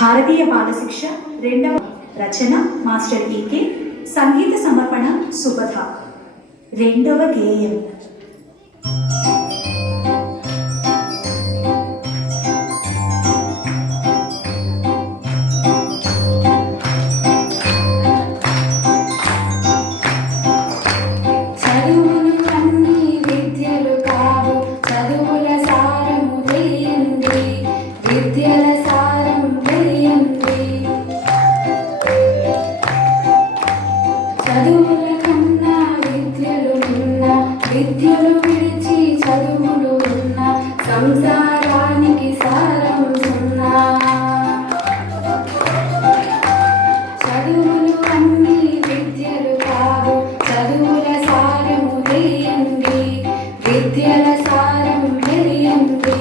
భారతీయ బాలశిక్ష రెండవ రచన మాస్టర్ ఈకే. సంగీత సమర్పణ సుబధ. రెండవ గేయం. చదువుల కన్నా విద్యలు నిన్న, విద్యలు విడిచి చదువులు ఉన్న, సంసారానికి సారం సున్నా. చదువులు అన్ని విద్యలు కావు, చదువుల సారము తెలియండి, విద్యల సారం తెలియండి.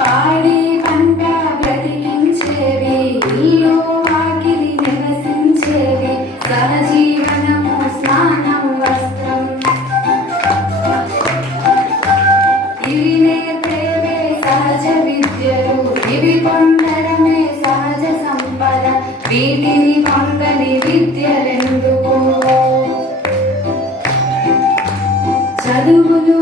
పాడి పంట బ్రతికించేవి, ఇల్లు వాకిలి నివసించేవి, సహజీవనము స్నానం వస్త్రం. ఇవి నేర్పేవే సహజ విద్యలు, ఇవి పొందడమే సహజ సంపద, వీటిని పొందని విద్యలెందుకు. చదువులు